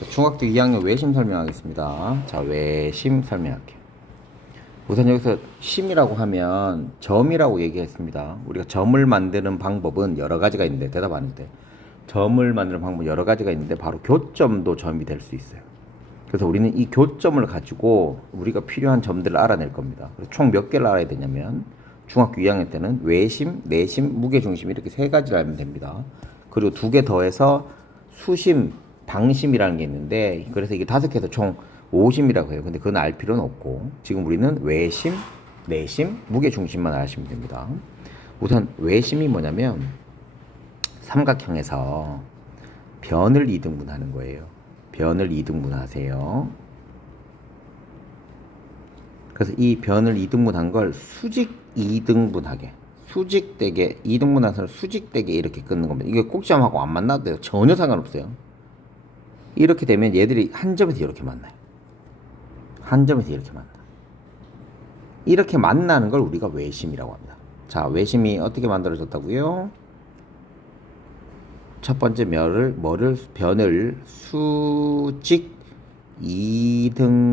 자, 중학교 2학년 외심 설명하겠습니다. 자, 외심 설명할게요. 우선 여기서 심이라고 하면 점이라고 얘기했습니다. 우리가 점을 만드는 방법은 여러 가지가 있는데, 대답하는데 점을 만드는 방법 여러 가지가 있는데 바로 교점도 점이 될 수 있어요. 그래서 우리는 이 교점을 가지고 우리가 필요한 점들을 알아낼 겁니다. 그래서 총 몇 개를 알아야 되냐면 중학교 2학년 때는 외심, 내심, 무게중심 이렇게 세 가지를 알면 됩니다. 그리고 두 개 더해서 수심, 방심이라는 게 있는데, 그래서 이게 다섯 개에서 총 5심이라고 해요. 근데 그건 알 필요는 없고 지금 우리는 외심, 내심, 무게중심만 아시면 됩니다. 우선 외심이 뭐냐면 삼각형에서 변을 이등분하는 거예요. 변을 이등분하세요. 그래서 이 변을 이등분한 걸 수직 이등분하게, 수직되게, 이등분한 선을 수직되게 이렇게 끊는 겁니다. 이게 꼭지점하고 안 만나도 돼요. 전혀 상관없어요. 이렇게 되면 얘들이 한 점에서 이렇게 만나요. 한 점에서 이렇게 만나. 이렇게 만나는 걸 우리가 외심이라고 합니다. 자, 외심이 어떻게 만들어졌다고요? 첫 번째 변을 수직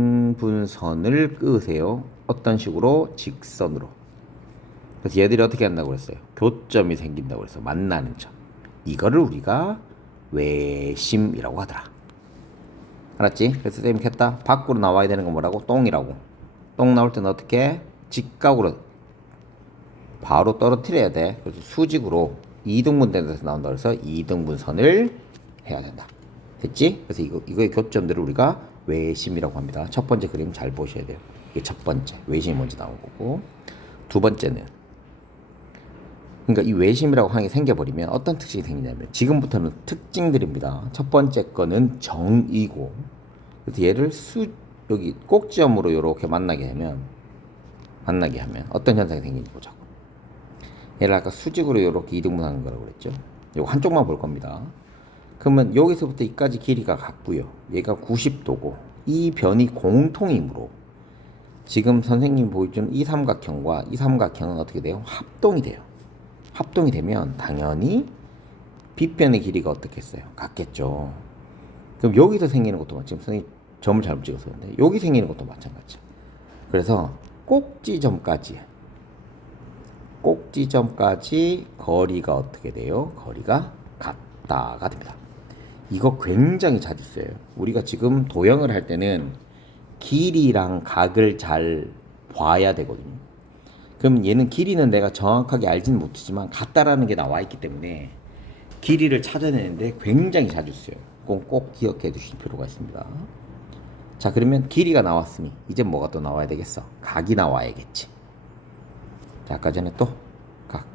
이등분선을 끄세요. 어떤 식으로? 직선으로. 그래서 얘들이 어떻게 한다고 그랬어요? 교점이 생긴다고 그래서 만나는 점. 이거를 우리가 외심이라고 하더라. 알았지? 그래서 선생님이 했다. 밖으로 나와야 되는 건 뭐라고? 똥이라고. 똥 나올 때는 어떻게? 직각으로 바로 떨어뜨려야 돼. 그래서 수직으로 이등분 된 데서 나온다. 그래서 이등분선을 해야 된다. 됐지? 그래서 이거의 교점들을 우리가 외심이라고 합니다. 첫 번째 그림 잘 보셔야 돼요. 이게 첫 번째 외심이 먼저 나온 거고, 두 번째는, 그러니까 이 외심이라고 하는 게 생겨버리면 어떤 특징이 생기냐면, 지금부터는 특징들입니다. 첫 번째 거는 정이고, 그래서 얘를 여기 꼭지점으로 이렇게 만나게 하면 어떤 현상이 생기는지 보자고. 얘를 아까 수직으로 이렇게 이등분하는 거라고 그랬죠. 요거 한쪽만 볼 겁니다. 그러면 여기서부터 여기까지 길이가 같고요. 얘가 90도고 이 변이 공통이므로 지금 선생님이 보여주는 이 삼각형과 이 삼각형은 어떻게 돼요? 합동이 돼요. 합동이 되면 당연히 빗변의 길이가 어떻겠어요? 같겠죠. 그럼 여기서 생기는 것도 지금 선생님 점을 잘못 찍어서 그런데 여기 생기는 것도 마찬가지. 그래서 꼭지점까지 거리가 어떻게 돼요? 거리가 같다가 됩니다. 이거 굉장히 자주 써요. 우리가 지금 도형을 할 때는 길이랑 각을 잘 봐야 되거든요. 그럼 얘는 길이는 내가 정확하게 알지는 못하지만 같다라는 게 나와 있기 때문에 길이를 찾아내는데 굉장히 자주 써요. 꼭 기억해 두실 필요가 있습니다. 자, 그러면 길이가 나왔으니 이제 뭐가 또 나와야 되겠어? 각이 나와야겠지. 자, 아까 전에 또 각.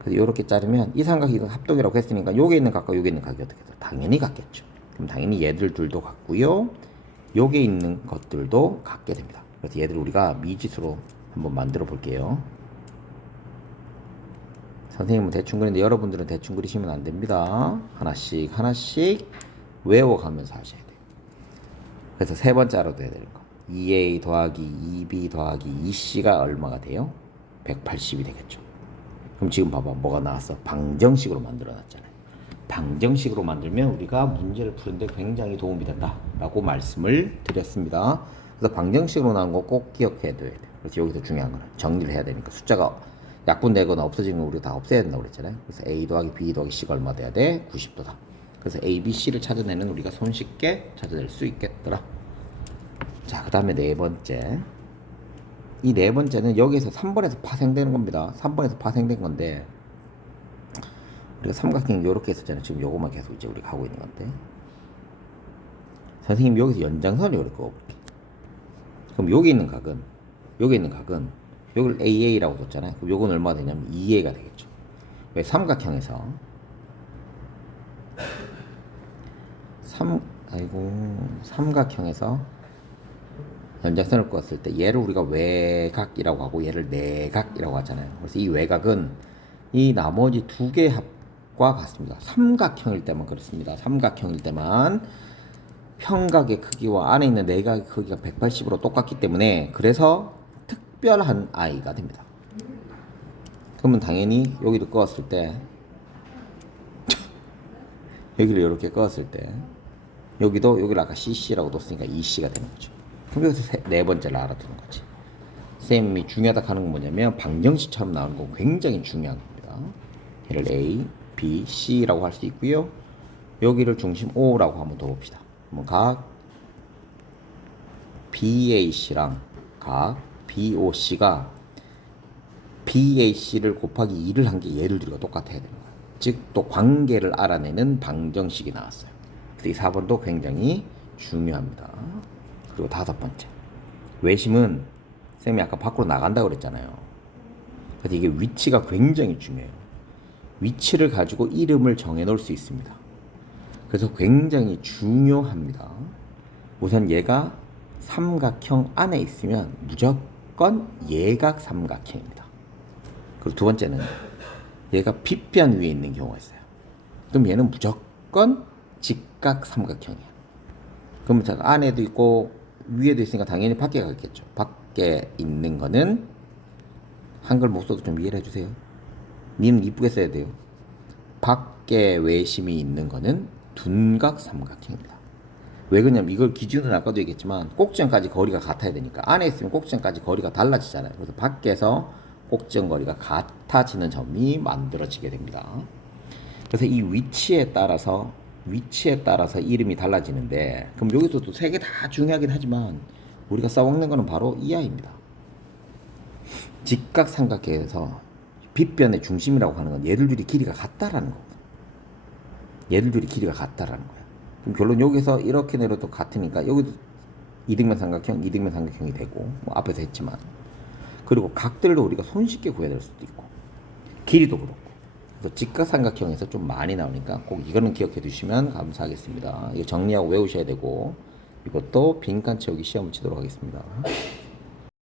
그래서 이렇게 자르면 이 삼각이 합동이라고 했으니까 여기 있는 각과 여기 있는 각이 어떻게 돼? 당연히 같겠죠. 그럼 당연히 얘들 둘도 같고요. 여기 있는 것들도 같게 됩니다. 그래서 얘들 우리가 미지수로 한번 만들어 볼게요. 선생님은 대충 그리는데 여러분들은 대충 그리시면 안 됩니다. 하나씩 외워가면서 하셔야 돼요. 그래서 세 번째 알아둬야 되는 거. 2a 더하기 2b 더하기 2c가 얼마가 돼요? 180이 되겠죠. 그럼 지금 봐봐. 뭐가 나왔어? 방정식으로 만들어 놨잖아요. 방정식으로 만들면 우리가 문제를 푸는데 굉장히 도움이 된다 라고 말씀을 드렸습니다. 그래서 방정식으로 나온 거 꼭 기억해 둬야 돼요. 그래서 여기서 중요한 거는 정리를 해야 되니까 숫자가 약분되거나 없어지는 거 우리가 다 없애야 된다고 그랬잖아요. 그래서 a 더하기 b 더하기 c가 얼마 돼야 돼? 90도다. 그래서 a, b, c를 찾아내는 우리가 손쉽게 찾아낼 수 있겠더라. 자, 그 다음에 네 번째. 이 네 번째는 여기에서 3번에서 파생되는 겁니다. 3번에서 파생된 건데, 우리가 삼각형 요렇게 했었잖아요. 지금 요거만 계속 이제 우리가 하고 있는 건데, 선생님 여기서 연장선을 이렇게 그어볼게. 그럼 여기 있는 각은 여기를 AA라고 뒀잖아요. 그럼 요건 얼마가 되냐면 2A가 되겠죠. 왜? 삼각형에서 삼각형에서 연장선을 그었을 때 얘를 우리가 외곽이라고 하고 얘를 내각이라고 하잖아요. 그래서 이 외곽은 이 나머지 두 개 합과 같습니다. 삼각형일 때만 그렇습니다. 삼각형일 때만 평각의 크기와 안에 있는 내각의 크기가 180으로 똑같기 때문에 그래서 특별한 아이가 됩니다. 그러면 당연히 여기를 그었을 때 여기를 이렇게 그었을 때 여기도 여기를 아까 CC라고 뒀으니까 EC가 되는 거죠. 그럼 여기서 네 번째를 알아두는 거지. 쌤이 중요하다 하는 건 뭐냐면 방정식처럼 나오는 건 굉장히 중요한 겁니다. 얘를 A, B, C라고 할 수 있고요. 여기를 중심 O라고 한번 더 봅시다. 그러면 각 BAC랑 각 BOC가 BAC를 곱하기 2를 한 게 얘를 둘이가 똑같아야 되는 거예요. 즉 또 관계를 알아내는 방정식이 나왔어요. 그래서 이 4번도 굉장히 중요합니다. 그리고 다섯 번째, 외심은 쌤이 아까 밖으로 나간다고 그랬잖아요. 그래서 이게 위치가 굉장히 중요해요. 위치를 가지고 이름을 정해 놓을 수 있습니다. 그래서 굉장히 중요합니다. 우선 얘가 삼각형 안에 있으면 무조건 예각 삼각형입니다. 그리고 두 번째는 얘가 빗변 위에 있는 경우가 있어요. 그럼 얘는 무조건 직각 삼각형이에요. 그러면 제가 안에도 있고 위에도 있으니까 당연히 밖에 가겠죠. 밖에 있는 거는 한글 못 써도 좀 이해를 해주세요. 님 이쁘게 써야 돼요. 밖에 외심이 있는 거는 둔각 삼각형입니다. 왜 그러냐면 이걸 기준은 아까도 얘기했지만 꼭지점까지 거리가 같아야 되니까 안에 있으면 꼭지점까지 거리가 달라지잖아요. 그래서 밖에서 꼭지점 거리가 같아지는 점이 만들어지게 됩니다. 그래서 이 위치에 따라서 이름이 달라지는데, 그럼 여기서도 세 개 다 중요하긴 하지만 우리가 써먹는 거는 바로 이 아이입니다. 직각삼각형에서 빗변의 중심이라고 하는 건 얘들 둘이 길이가 같다라는 거거든. 얘들 둘이 길이가 같다라는 거야. 그럼 결론 여기서 이렇게 내려도 같으니까 여기도 이등변 삼각형이 되고, 뭐 앞에서 했지만, 그리고 각들도 우리가 손쉽게 구해낼 수도 있고 길이도 그렇고. 그래서 직각삼각형에서 좀 많이 나오니까 꼭 이거는 기억해 두시면 감사하겠습니다. 이거 정리하고 외우셔야 되고, 이것도 빈칸 채우기 시험을 치도록 하겠습니다.